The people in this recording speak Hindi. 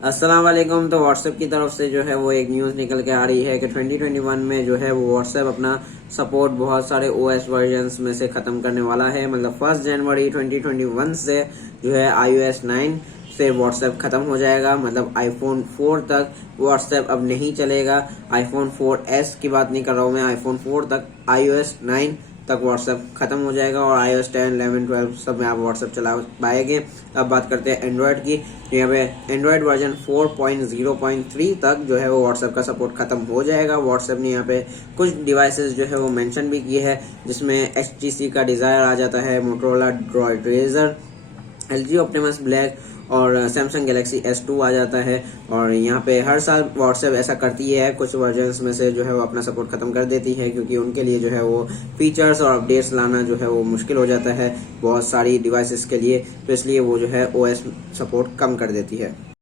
अस्सलाम वालेकुम। तो व्हाट्सएप की तरफ से जो है वो एक न्यूज़ निकल के आ रही है कि 2021 में जो है वो व्हाट्सएप अपना सपोर्ट बहुत सारे ओएस वर्जन्स में से ख़त्म करने वाला है। मतलब 1 जनवरी 2021 से जो है iOS 9 से व्हाट्सएप ख़त्म हो जाएगा। मतलब आईफोन 4 तक व्हाट्सएप अब नहीं चलेगा। आईफोन 4S की बात नहीं कर रहा हूँ मैं, आईफोन 4 तक iOS 9 तक व्हाट्सएप खत्म हो जाएगा और iOS 10, 11, 12 सब में आप व्हाट्सएप चला पाएंगे। अब बात करते हैं एंड्रॉयड की। यहाँ पे एंड्रॉयड वर्जन 4.0.3 तक जो है वो व्हाट्सएप का सपोर्ट खत्म हो जाएगा। व्हाट्सएप ने यहाँ पे कुछ डिवाइसेस जो है वो मेंशन भी किए हैं, जिसमें HTC का डिजायर आ जाता है, Motorola Droid Razr, LG Optimus Black और सैमसंग गैलेक्सी S2 आ जाता है। और यहाँ पे हर साल व्हाट्सएप ऐसा करती है, कुछ वर्जन्स में से जो है वो अपना सपोर्ट खत्म कर देती है, क्योंकि उनके लिए जो है वो फीचर्स और अपडेट्स लाना जो है वो मुश्किल हो जाता है बहुत सारी डिवाइसेस के लिए। तो इसलिए वो जो है OS सपोर्ट कम कर देती है।